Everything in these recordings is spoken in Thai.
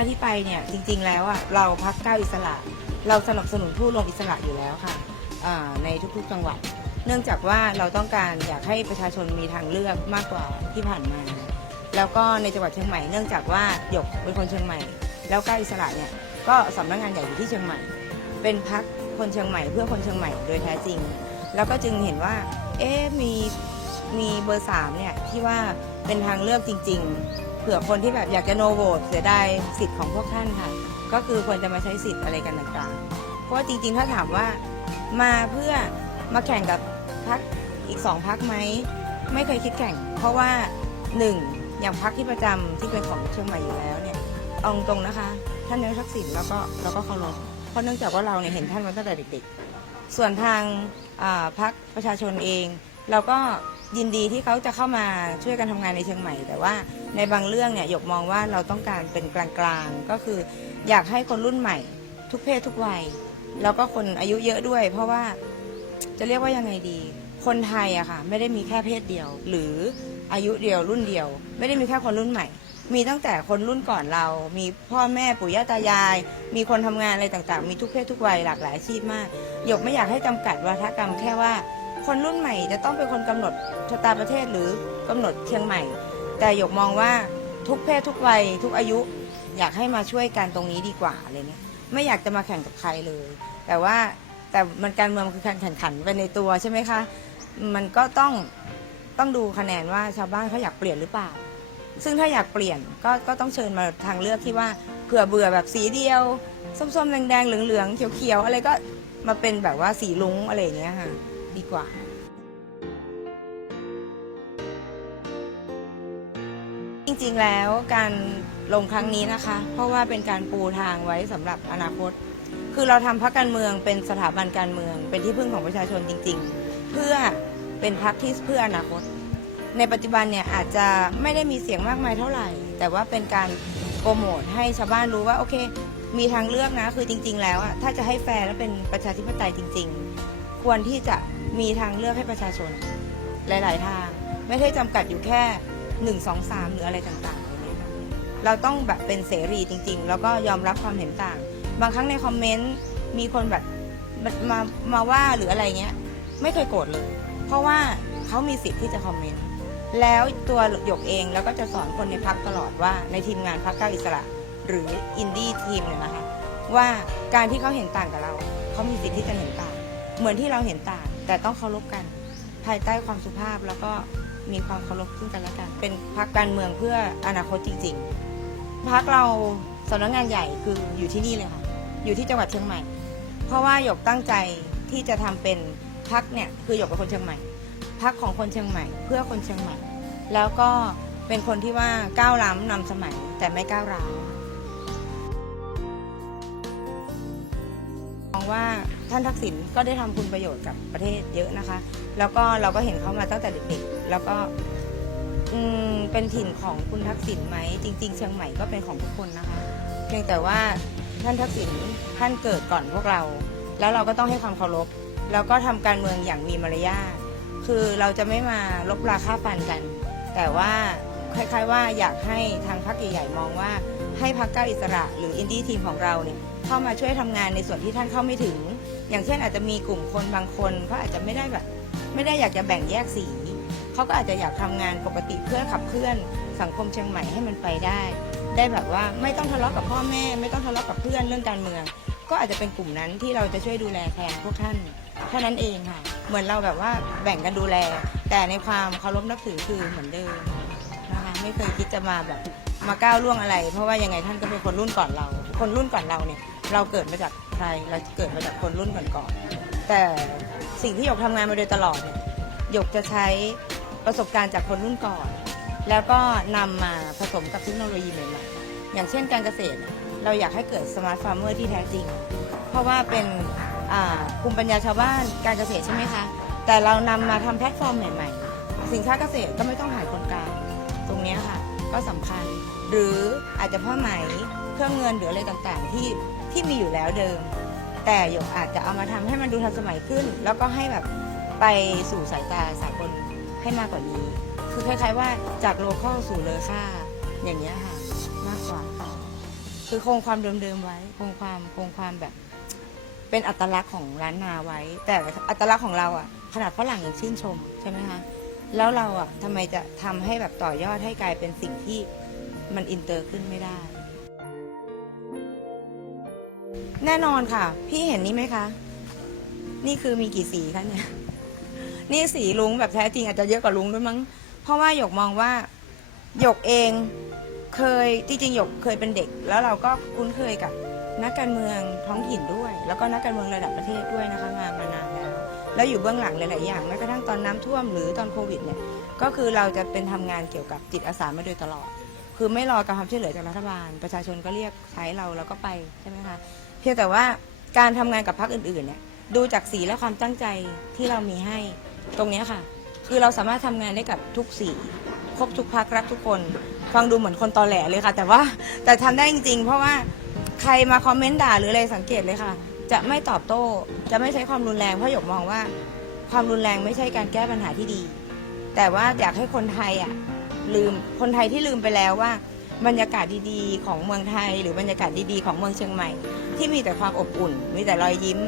มาที่ไปเนี่ยจริง ๆ แล้วอะเราพักก้าวอิสระ เราสนับสนุนผู้ลงอิสระอยู่แล้วค่ะในทุกๆจังหวัด เนื่องจากว่าเราต้องการอยากให้ประชาชนมีทางเลือกมากกว่าที่ผ่านมา แล้วก็ในจังหวัดเชียงใหม่เนื่องจากว่าหยกเป็นคนเชียงใหม่ แล้วก้าวอิสระเนี่ยก็สำนักงานใหญ่อยู่ที่เชียงใหม่ เป็นพักคนเชียงใหม่ เพื่อคนเชียงใหม่โดยแท้จริง แล้วก็จึงเห็นว่าเอ๊มีมีเบอร์สามเนี่ยที่ว่าเป็นทางเลือกจริง ๆ เผื่อคนที่แบบอยากจะโนโวตเสียดายสิทธิ์ของพวกท่านค่ะ ก็คือควรจะมาใช้สิทธิ์อะไรกันต่างๆ เพราะว่าจริงๆ ถ้าถามว่ามาเพื่อมาแข่งกับพักอีกสองพักไหมไม่เคยคิดแข่ง เพราะว่าหนึ่งอย่างพักที่ประจำที่เป็นของเชียงใหม่อยู่แล้วเนี่ยเอาตรงๆนะคะ ท่านนายกทักษิณแล้วก็เราก็เคารพเพราะเนื่องจากว่าเราเนี่ยเห็นท่านมาตั้งแต่เด็กๆ ส่วนทางพักประชาชนเอง เราก็ ยินดีที่เขาจะเข้ามาช่วยกันทำงานในเชียงใหม่ แต่ว่าในบางเรื่องเนี่ยหยกมองว่าเราต้องการเป็นกลางๆ ก็คืออยากให้คนรุ่นใหม่ ทุกเพศทุกวัย แล้วก็คนอายุเยอะด้วย เพราะว่าจะเรียกว่ายังไงดี คนไทยอะค่ะไม่ได้มีแค่เพศเดียว หรืออายุเดียวรุ่นเดียว ไม่ได้มีแค่คนรุ่นใหม่ มีตั้งแต่คนรุ่นก่อนเรา มีพ่อแม่ปู่ย่าตายาย มีคนทำงานอะไรต่างๆ มีทุกเพศทุกวัยหลากหลายอาชีพมากหยกไม่อยากให้จำกัดวาทกรรมแค่ว่า คนรุ่นใหม่จะต้องเป็นคนกำหนดชะตาประเทศหรือกำหนดเชียงใหม่ แต่หยกมองว่าทุกเพศทุกวัย ทุกอายุอยากให้มาช่วยกันตรงนี้ดีกว่าอะไรเงี้ยไม่อยากจะมาแข่งกับใครเลย แต่ว่าแต่มันการเมืองมันคือการแข่งขันไปในตัวใช่ไหมคะ มันก็ต้องต้องดูคะแนนว่าชาวบ้านเขาอยากเปลี่ยนหรือเปล่า ซึ่งถ้าอยากเปลี่ยนก็ก็ต้องเชิญมาทางเลือกที่ว่าเผื่อเบื่อแบบสีเดียว ส้มๆแดงๆเหลืองๆเขียวๆอะไรก็มาเป็นแบบว่าสีลุ้งอะไรอย่างเงี้ยค่ะ ดีกว่าจริงๆ แล้วการลงครั้งนี้นะคะ เพราะว่าเป็นการปูทางไว้สำหรับอนาคต คือเราทำพักการเมืองเป็นสถาบันการเมือง เป็นที่พึ่งของประชาชนจริง ๆ เพื่อเป็นพักที่เพื่ออนาคต ในปัจจุบันเนี่ยอาจจะไม่ได้มีเสียงมากมายเท่าไหร่ แต่ว่าเป็นการโปรโมทให้ชาวบ้านรู้ว่าโอเค มีทางเลือกนะคือจริง ๆ แล้วอะถ้าจะให้แฟร์และเป็นประชาธิปไตยจริง ๆ ควรที่จะ มีทางเลือกให้ประชาชนหลาย ๆ ทาง ไม่ใช่จำกัดอยู่แค่1 2 3หรืออะไรต่างๆเงี้ยเราต้องแบบเป็นเสรีจริง ๆ แล้วก็ยอมรับความเห็นต่าง บางครั้งในคอมเมนต์มีคนแบบมามาว่าหรืออะไรเงี้ย ไม่เคยโกรธเลย เพราะว่าเขามีสิทธิ์ที่จะคอมเมนต์แล้วตัวหยกเองแล้วก็จะสอนคนในพักตลอดว่าในทีมงานพักก้าอิสระ หรืออินดี้ทีมเนี่ยนะคะว่าการที่เขาเห็นต่างกับเรา เขามีสิทธิ์ที่จะเห็นต่าง เหมือนที่เราเห็นต่าง แต่ต้องเคารพกัน ภายใต้ความสุภาพแล้วก็มีความเคารพซึ่งกันและกัน เป็นพักการเมืองเพื่ออนาคตจริงๆพักเราสำนักงานใหญ่คืออยู่ที่นี่เลยค่ะ อยู่ที่จังหวัดเชียงใหม่ เพราะว่าหยกตั้งใจที่จะทำเป็นพักเนี่ยคือหยกเป็นคนเชียงใหม่พักของคนเชียงใหม่ เพื่อคนเชียงใหม่ แล้วก็เป็นคนที่ว่าก้าวล้ำนำสมัยแต่ไม่ก้าวร้าวมองว่า ท่านทักษิณก็ได้ทำคุณประโยชน์กับประเทศเยอะนะคะ แล้วก็เราก็เห็นเขามาตั้งแต่เด็กๆแล้วก็อืมเป็นถิ่นของคุณทักษิณไหมจริง ๆ เชียงใหม่ก็เป็นของทุกคนนะคะเพียงแต่ว่าท่านทักษิณท่านเกิดก่อนพวกเรา แล้วเราก็ต้องให้ความเคารพแล้วก็ทำการเมืองอย่างมีมารยาทคือเราจะไม่มาลบราค่าฟันกัน แต่ว่า คล้าย ๆ ว่าอยากให้ทางพรรคใหญ่ๆมองว่าให้พรรคก้าวอิสระ หรืออินดี้ทีมของเราเนี่ยเข้ามาช่วยทำงานในส่วนที่ท่านเข้าไม่ถึง อย่างเช่นอาจจะมีกลุ่มคนบางคนเขาอาจจะไม่ได้แบบไม่ได้อยากจะแบ่งแยกสีเขาก็อาจจะอยากทำงานปกติเพื่อขับเคลื่อนสังคมเชียงใหม่ให้มันไปได้ ได้แบบว่าไม่ต้องทะเลาะกับพ่อแม่ ไม่ต้องทะเลาะกับเพื่อนเรื่องการเมือง ก็อาจจะเป็นกลุ่มนั้นที่เราจะช่วยดูแลแทนพวกท่านเท่านั้นเองค่ะ เหมือนเราแบบว่าแบ่งกันดูแล แต่ในความเคารพนับถือคือเหมือนเดิม ไม่เคยคิดจะมาแบบมาก้าวล่วงอะไร เพราะว่ายังไงท่านก็เป็นคนรุ่นก่อนเรา คนรุ่นก่อนเราเนี่ย เราเกิดมาจากใครเราเกิดมาจากคนรุ่นก่อนๆแต่สิ่งที่หยกทำงานมาโดยตลอดเนี่ยหยกจะใช้ประสบการณ์จากคนรุ่นก่อน แล้วก็นำมาผสมกับเทคโนโลยีใหม่ๆอย่างเช่นการเกษตร เราอยากให้เกิดสมาร์ทฟาร์มเมอร์ที่แท้จริง เพราะว่าเป็นอ่าภูมิปัญญาชาวบ้านการเกษตรใช่ไหมคะ แต่เรานำมาทำแพลตฟอร์มใหม่ ๆ สินค้าเกษตรก็ไม่ต้องหา ก็สำคัญ หรืออาจจะผ้าไหมเครื่องเงินหรืออะไรต่างๆ ที่ที่มีอยู่แล้วเดิม แต่หยกอาจจะเอามาทำให้มันดูทันสมัยขึ้น แล้วก็ให้แบบไปสู่สายตาสากลให้มากกว่านี้ คือคล้าย ๆ ว่าจากโลคอลสู่เลอค่าอย่างเงี้ยค่ะมากกว่าคือคงความเดิมๆไว้คงความคงความแบบเป็นอัตลักษณ์ของร้านนาไว้ แต่อัตลักษณ์ของเราอะขนาดฝรั่งยังชื่นชมใช่ไหมคะ แล้วเราอะทำไมจะทำให้แบบต่อยอดให้กลายเป็นสิ่งที่มันอินเตอร์ขึ้นไม่ได้ แน่นอนค่ะ พี่เห็นนี่ไหมคะ นี่คือมีกี่สีคะเนี่ย นี่สีลุงแบบแท้จริงอาจจะเยอะกว่าลุงด้วยมั้ง เพราะว่าหยกมองว่าหยกเองเคยจริงๆหยกเคยเป็นเด็ก แล้วเราก็คุ้นเคยกับนักการเมืองท้องถิ่นด้วย แล้วก็นักการเมืองระดับประเทศด้วยนะคะมามานาน แล้วอยู่เบื้องหลังหลาย ๆ อย่างแม้กระทั่งตอนน้ำท่วมหรือตอนโควิดเนี่ยก็คือเราจะเป็นทำงานเกี่ยวกับจิตอาสามาโดยตลอด คือไม่รอการความช่วยเหลือจากรัฐบาล ประชาชนก็เรียกใช้เราเราก็ไปใช่ไหมคะเพียงแต่ว่าการทำงานกับพรรคอื่น ๆ เนี่ยดูจากสีและความตั้งใจที่เรามีให้ตรงนี้ค่ะ คือเราสามารถทำงานได้กับทุกสีครบทุกพักรักทุกคน ฟังดูเหมือนคนตอแหลเลยค่ะ แต่ว่าแต่ทำได้จริง ๆ เพราะว่าใครมาคอมเมนต์ด่าหรืออะไรสังเกตเลยค่ะ จะไม่ตอบโต้ จะไม่ใช้ความรุนแรงเพราะหยกมองว่า ความรุนแรงไม่ใช่การแก้ปัญหาที่ดี แต่ว่าอยากให้คนไทยอะลืมคนไทยที่ลืมไปแล้วว่า บรรยากาศดีๆ ของเมืองไทย หรือบรรยากาศดีๆของเมืองเชียงใหม่ ที่มีแต่ความอบอุ่น มีแต่รอยยิ้ม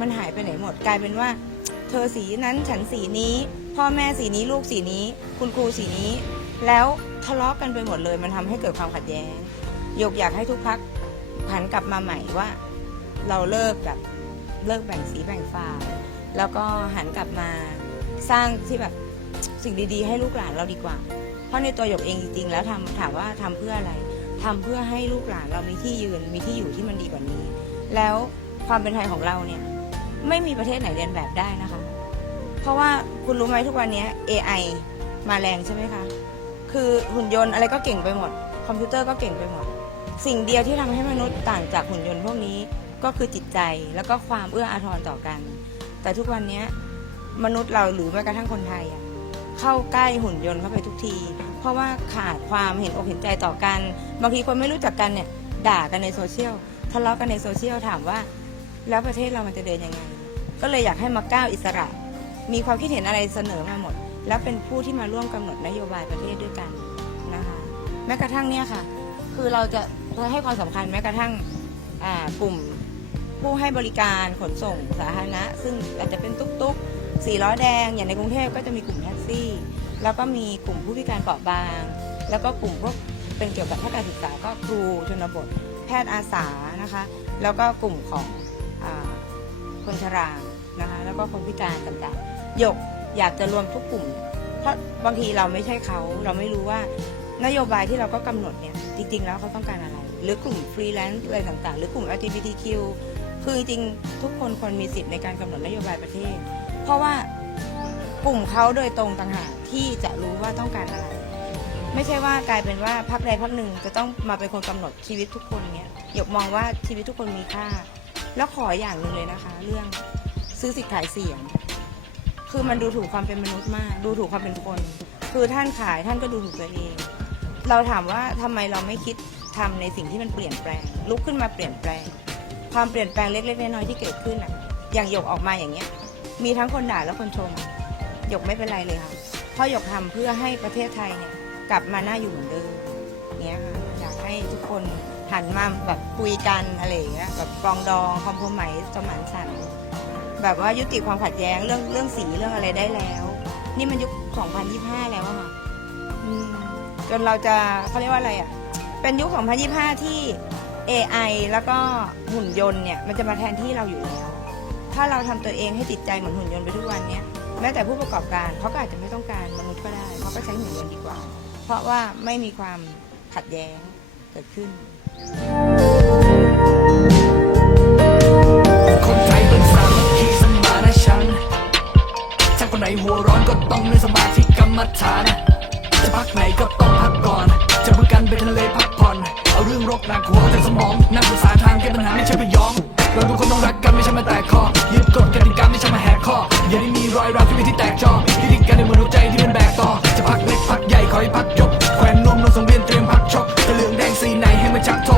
มันหายไปไหนหมดกลายเป็นว่า เธอสีนั้นฉันสีนี้ พ่อแม่สีนี้ลูกสีนี้ คุณครูสีนี้ แล้วทะเลาะกันไปหมดเลย มันทำให้เกิดความขัดแย้งยกอยากให้ทุกพักหันกลับมาใหม่ว่า เราเลิกแบบเลิกแบ่งสีแบ่งฝ่ายแล้วก็หันกลับมาสร้างที่แบบสิ่งดีๆ ให้ลูกหลานเราดีกว่า เพราะในตัวหยกเองจริงๆ แล้วทำถามว่าทำเพื่ออะไรทำเพื่อให้ลูกหลานเรามีที่ยืนมีที่อยู่ที่มันดีกว่านี้ แล้วความเป็นไทยของเราเนี่ยไม่มีประเทศไหนเรียนแบบได้นะคะ เพราะว่าคุณรู้ไหมทุกวันนี้ AI มาแรงใช่ไหมคะ คือหุ่นยนต์อะไรก็เก่งไปหมด คอมพิวเตอร์ก็เก่งไปหมด สิ่งเดียวที่ทำให้มนุษย์ต่างจากหุ่นยนต์พวกนี้ ก็คือจิตใจแล้วก็ความเอื้ออาทรต่อกัน แต่ทุกวันนี้มนุษย์เราหรือแม้กระทั่งคนไทยอะเข้าใกล้หุ่นยนต์เข้าไปทุกที เพราะว่าขาดความเห็นอกเห็นใจต่อกันบางทีคนไม่รู้จักกันเนี่ยด่ากันในโซเชียลทะเลาะกันในโซเชียลถามว่า แล้วประเทศเรามันจะเดินยังไง ก็เลยอยากให้มาก้าวอิสระ มีความคิดเห็นอะไรเสนอมาหมด แล้วเป็นผู้ที่มาร่วมกำหนดนโยบายประเทศด้วยกันนะคะแม้กระทั่งเนี่ยค่ะ คือเราจะให้ความสำคัญแม้กระทั่งอ่ากลุ่ม ผู้ให้บริการขนส่งสาธารณะ ซึ่งอาจจะเป็นตุ๊กตุ๊กสี่ล้อแดง อย่างในกรุงเทพก็จะมีกลุ่มแท็กซี่ แล้วก็มีกลุ่มผู้พิการเปราะบาง แล้วก็กลุ่มพวกเป็นเกี่ยวกับภาคการศึกษาก็ครูชนบท แพทย์อาสานะคะ แล้วก็กลุ่มของอคนชรานะคะแล้วก็คนพิการต่างๆหยกอยากจะรวมทุกกลุ่ม เพราะบางทีเราไม่ใช่เขาเราไม่รู้ว่านโยบายที่เราก็กำหนดเนี่ยจริงๆ แล้วเขาต้องการอะไร หรือกลุ่มฟรีแลนซ์อะไรต่างๆ หรือกลุ่ม LGBTQ คือจริงทุกคนควรมีสิทธิ์ในการกำหนดนโยบายประเทศ เพราะว่ากลุ่มเขาโดยตรงต่างหากที่จะรู้ว่าต้องการอะไร ไม่ใช่ว่ากลายเป็นว่าพรรคใดพรรคหนึ่งจะต้องมาเป็นคนกำหนดชีวิตทุกคนเนี่ยหยกมองว่าชีวิตทุกคนมีค่า แล้วขออย่างหนึ่งเลยนะคะ เรื่องซื้อสิทธิ์ขายเสียง คือมันดูถูกความเป็นมนุษย์มาก ดูถูกความเป็นคน คือท่านขายท่านก็ดูถูกตัวเอง เราถามว่าทำไมเราไม่คิดทำในสิ่งที่มันเปลี่ยนแปลง ลุกขึ้นมาเปลี่ยนแปลง ความเปลี่ยนแปลงเล็กๆน้อยๆที่เกิดขึ้นอะ อย่างหยกออกมาอย่างเงี้ย มีทั้งคนด่าและคนชมหยกไม่เป็นไรเลยค่ะเพราะหยกทำเพื่อให้ประเทศไทยเนี่ยกลับมาหน่าอยู่เหมือนเดิมเนี้ยค่ะอยากให้ทุกคนหันมาแบบคุยกันอะไรอย่างเงี้ยแบบปรองดองคอมโพมายสมานฉันแบบว่ายุติความขัดแย้งเรื่องเรื่องสีเรื่องอะไรได้แล้ว นี่มันยุค 2025 แล้วอะค่ะจนเราจะเขาเรียกว่าอะไรอะเป็นยุค 2025 ที่ AI แล้วก็หุ่นยนต์เนี่ยมันจะมาแทนที่เราอยู่แล้ว ถ้าเราทำตัวเองให้ติดใจเหมือนหุ่นยนต์ไปทุกวันเนี้ยแม้แต่ผู้ประกอบการเขาก็อาจจะไม่ต้องการมนุษย์ก็ได้เขาก็ใช้หุ่นยนต์ดีกว่า เพราะว่าไม่มีความขัดแย้งเกิดขึ้นคนไทยเป็นสามัคคีสมานฉันถ้าคนไหนหัวร้อนก็ต้องมีสมาธิกรรมฐาน 假装